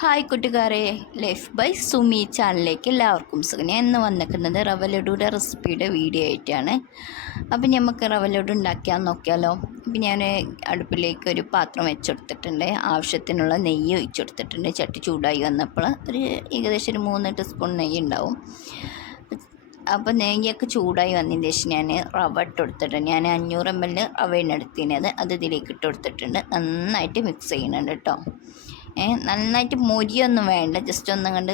Hi കൂട്ടുകാരെ, life by Sumi ചാനലിലേക്ക് എല്ലാവർക്കും സുഖം. ഞാൻ ഇന്ന് വന്നിരിക്കുന്നത് റവ ലഡുയുടെ റെസിപ്പിയുടെ വീഡിയോ ആയിട്ടാണ്. അപ്പം നമുക്ക് റവ ലഡു ഉണ്ടാക്കിയാൽ നോക്കിയാലോ. അപ്പം ഞാൻ അടുപ്പിലേക്ക് ഒരു പാത്രം വെച്ചെടുത്തിട്ടുണ്ട്, ആവശ്യത്തിനുള്ള നെയ്യ് ഒഴിച്ചെടുത്തിട്ടുണ്ട്. ചട്ടി ചൂടായി വന്നപ്പോൾ ഏകദേശം ഒരു 3 ടീസ്പൂൺ നെയ്യ് ഉണ്ടാവും. അപ്പോൾ നെയ്യൊക്കെ ചൂടായി വന്നതിന് ശേഷം ഞാൻ റവ ഇട്ടെടുത്തിട്ടുണ്ട്. ഞാൻ 500 ml റവയാണ് എടുത്തിരുന്നത്, അത് ഇതിലേക്ക് ഇട്ടെടുത്തിട്ടുണ്ട്. നന്നായിട്ട് മിക്സ് ചെയ്യുന്നുണ്ട് കേട്ടോ. നന്നായിട്ട് മൊരിയൊന്നും വേണ്ട, ജസ്റ്റ് ഒന്നും കണ്ട്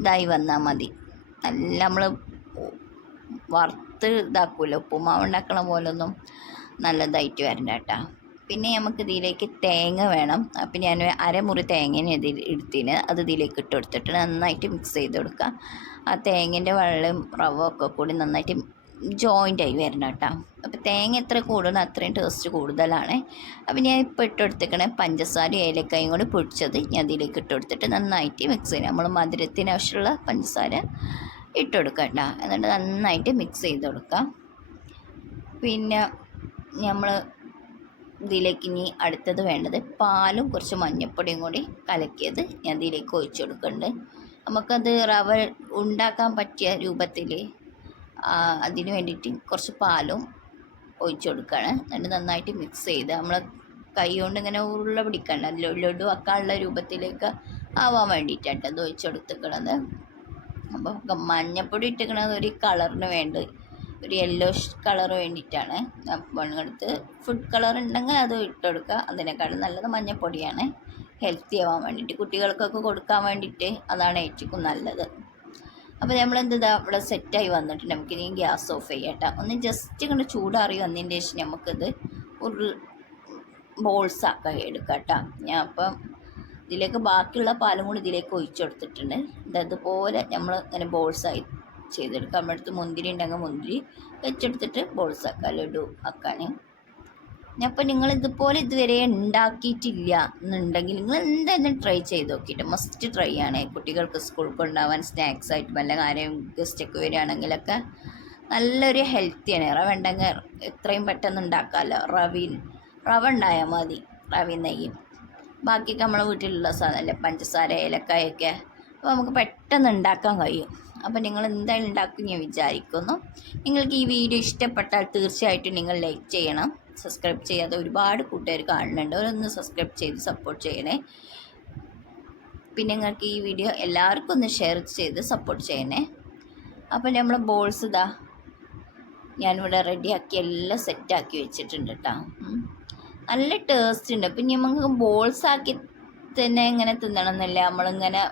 ഇതായി വന്നാൽ മതി. നല്ല നമ്മൾ വറുത്ത് ഇതാക്കുമല്ലോ, ഉപ്പുമാവ് ഉണ്ടാക്കണ പോലൊന്നും നല്ലതായിട്ട് വരണ്ട കേട്ടോ. പിന്നെ നമുക്ക് ഇതിലേക്ക് തേങ്ങ വേണം. അപ്പം ഞാൻ അരമുറി തേങ്ങ എടുത്തിന്, അത് ഇതിലേക്ക് ഇട്ട് കൊടുത്തിട്ട് നന്നായിട്ട് മിക്സ് ചെയ്ത് കൊടുക്കുക. ആ തേങ്ങേൻ്റെ വെള്ളം റവ ഒക്കെ കൂടി നന്നായിട്ട് ജോയിൻ്റായി വരണം കേട്ടോ. അപ്പോൾ തേങ്ങ എത്ര കൂടുന്നോ അത്രയും ടേസ്റ്റ് കൂടുതലാണ്. അപ്പോൾ ഞാൻ ഇപ്പോൾ ഇട്ടെടുത്തേക്കണേ പഞ്ചസാര ഏലക്കായും കൂടി പൊടിച്ചത് ഞാൻ അതിലേക്ക് ഇട്ടെടുത്തിട്ട് നന്നായിട്ട് മിക്സ് ചെയ്യണം. നമ്മൾ മധുരത്തിന് ആവശ്യമുള്ള പഞ്ചസാര ഇട്ടെടുക്കുക കേട്ടോ. എന്നിട്ട് നന്നായിട്ട് മിക്സ് ചെയ്ത് കൊടുക്കാം. പിന്നെ നമ്മൾ ഇതിലേക്ക് ഇനി അടുത്തത് വേണ്ടത് പാലും കുറച്ച് മഞ്ഞൾപ്പൊടിയും കൂടി കലക്കിയത് ഞാൻ ഇതിലേക്ക് ഒഴിച്ചു കൊടുക്കുന്നുണ്ട്. നമുക്കത് റവ ഉണ്ടാക്കാൻ പറ്റിയ രൂപത്തിൽ അതിന് വേണ്ടിയിട്ട് കുറച്ച് പാലും ഒഴിച്ചു കൊടുക്കുകയാണ്. എന്നിട്ട് നന്നായിട്ട് മിക്സ് ചെയ്ത് നമ്മൾ കൈ കൊണ്ട് ഇങ്ങനെ ഉരുള പിടിക്കണ്ട, ലഡു ആക്കാനുള്ള രൂപത്തിലേക്ക് ആവാൻ വേണ്ടിയിട്ടാണ് അത് ഒഴിച്ചു കൊടുത്തിക്കണത്. അപ്പോൾ മഞ്ഞപ്പൊടി ഇട്ടിക്കണത് ഒരു കളറിന് വേണ്ടി, ഒരു യെല്ലോ കളർ വേണ്ടിയിട്ടാണ്. അപ്പോൾ എടുത്ത് ഫുഡ് കളർ ഉണ്ടെങ്കിൽ അത് ഇട്ട് കൊടുക്കുക. അതിനേക്കാളും നല്ലത് മഞ്ഞപ്പൊടിയാണ്, ഹെൽത്തി ആവാൻ വേണ്ടിയിട്ട്, കുട്ടികൾക്കൊക്കെ കൊടുക്കാൻ വേണ്ടിയിട്ട് അതാണ് ഏറ്റവും നല്ലത്. അപ്പോൾ നമ്മളെന്താ ഇവിടെ സെറ്റായി വന്നിട്ടുണ്ട്. നമുക്കിനി ഗ്യാസ് ഓഫ് ചെയ്യട്ടോ. ഒന്ന് ജസ്റ്റ് ഇങ്ങനെ ചൂടാറി വന്നതിന് ശേഷം നമുക്കിത് ഒരു ബോൾസാക്കി എടുക്കാം കേട്ടോ. ഞാൻ അപ്പം ഇതിലേക്ക് ബാക്കിയുള്ള പാലും കൂടി ഇതിലേക്ക് ഒഴിച്ചു കൊടുത്തിട്ടുണ്ട്. ഇതതുപോലെ നമ്മൾ ഇങ്ങനെ ബോൾസായി ചെയ്തെടുക്കാം. നമ്മുടെ അടുത്ത് മുന്തിരി ഉണ്ടെങ്കിൽ മുന്തിരി വെച്ചെടുത്തിട്ട് ബോൾസാക്കാം, ലഡു ആക്കാൻ. അപ്പോൾ നിങ്ങൾ ഇതുപോലെ ഇതുവരെ ഉണ്ടാക്കിയിട്ടില്ല എന്നുണ്ടെങ്കിൽ നിങ്ങൾ എന്തായാലും ട്രൈ ചെയ്ത് നോക്കിയിട്ട് മസ്റ്റ് ട്രൈ ആണ്. കുട്ടികൾക്ക് സ്കൂളിൽ കൊണ്ടുപോകാൻ സ്നാക്സ് ആയിട്ട് വല്ല കാര്യം ഗസ്റ്റൊക്കെ വരികയാണെങ്കിലൊക്കെ നല്ലൊരു ഹെൽത്തിയാണ്. റവ ഉണ്ടെങ്കിൽ എത്രയും പെട്ടെന്ന് ഉണ്ടാക്കാമല്ലോ. റവ ഉണ്ടായാൽ മതി, റവി നെയ്യും ബാക്കിയൊക്കെ നമ്മളെ വീട്ടിലുള്ള സാധനമല്ലേ, പഞ്ചസാര ഏലക്കായൊക്കെ. അപ്പോൾ നമുക്ക് പെട്ടെന്ന് ഉണ്ടാക്കാൻ കഴിയും. അപ്പോൾ നിങ്ങൾ എന്തായാലും ഉണ്ടാക്കും ഞാൻ വിചാരിക്കുന്നു. നിങ്ങൾക്ക് ഈ വീഡിയോ ഇഷ്ടപ്പെട്ടാൽ തീർച്ചയായിട്ടും നിങ്ങൾ ലൈക്ക് ചെയ്യണം. സബ്സ്ക്രൈബ് ചെയ്യാതെ ഒരുപാട് കൂട്ടുകാർ കാണുന്നുണ്ട്, അവരൊന്ന് സബ്സ്ക്രൈബ് ചെയ്ത് സപ്പോർട്ട് ചെയ്യണേ. പിന്നെ നിങ്ങൾക്ക് ഈ വീഡിയോ എല്ലാവർക്കും ഒന്ന് ഷെയർ ചെയ്ത് സപ്പോർട്ട് ചെയ്യണേ. അപ്പോൾ നമ്മൾ ബോൾസ് ഇതാ ഞാനിവിടെ റെഡിയാക്കി എല്ലാം സെറ്റാക്കി വെച്ചിട്ടുണ്ട് കേട്ടോ. നല്ല ടേസ്റ്റ് ഉണ്ട്. അപ്പം നമുക്ക് ബോൾസാക്കി തന്നെ ഇങ്ങനെ തിന്നണമെന്നില്ല, നമ്മളിങ്ങനെ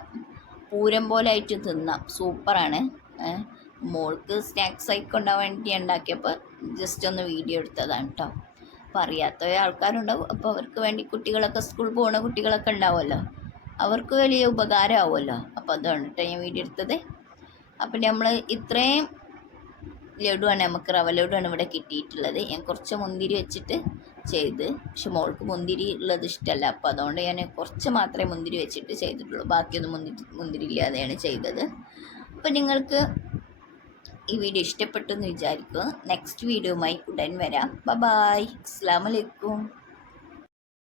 പൂരം പോലെ ആയിട്ട് തിന്നാം. സൂപ്പറാണ്. മോൾക്ക് സ്നാക്സ് ആയിക്കൊണ്ടാൻ വേണ്ടി ഉണ്ടാക്കിയപ്പോൾ ജസ്റ്റ് ഒന്ന് വീഡിയോ എടുത്തതാണ് കേട്ടോ. അപ്പോൾ അറിയാത്ത ആൾക്കാരുണ്ടാവും, അപ്പോൾ അവർക്ക് വേണ്ടി കുട്ടികളൊക്കെ സ്കൂളിൽ പോകുന്ന കുട്ടികളൊക്കെ ഉണ്ടാവുമല്ലോ, അവർക്ക് വലിയ ഉപകാരമാവുമല്ലോ. അപ്പോൾ അതാണ് കേട്ടോ ഞാൻ വീഡിയോ എടുത്തത്. അപ്പം നമ്മൾ ഇത്രയും ലഡുവാണ്, നമുക്ക് റവ ലഡുവാണ് ഇവിടെ കിട്ടിയിട്ടുള്ളത്. ഞാൻ കുറച്ച് മുന്തിരി വെച്ചിട്ട് ചെയ്ത്, പക്ഷെ മോൾക്ക് മുന്തിരി ഉള്ളത് ഇഷ്ടമല്ല. അപ്പോൾ അതുകൊണ്ട് ഞാൻ കുറച്ച് മാത്രമേ മുന്തിരി വെച്ചിട്ട് ചെയ്തിട്ടുള്ളൂ, ബാക്കിയൊന്നും മുന്തിരി ഇല്ലാതെയാണ് ചെയ്തത്. അപ്പോൾ നിങ്ങൾക്ക് ഈ വീഡിയോ ഇഷ്ടപ്പെട്ടു എന്ന് വിചാരിക്കുന്നു. നെക്സ്റ്റ് വീഡിയോയുമായി ഉടൻ വരാം. ബൈ, അസ്സലാമു അലൈക്കും.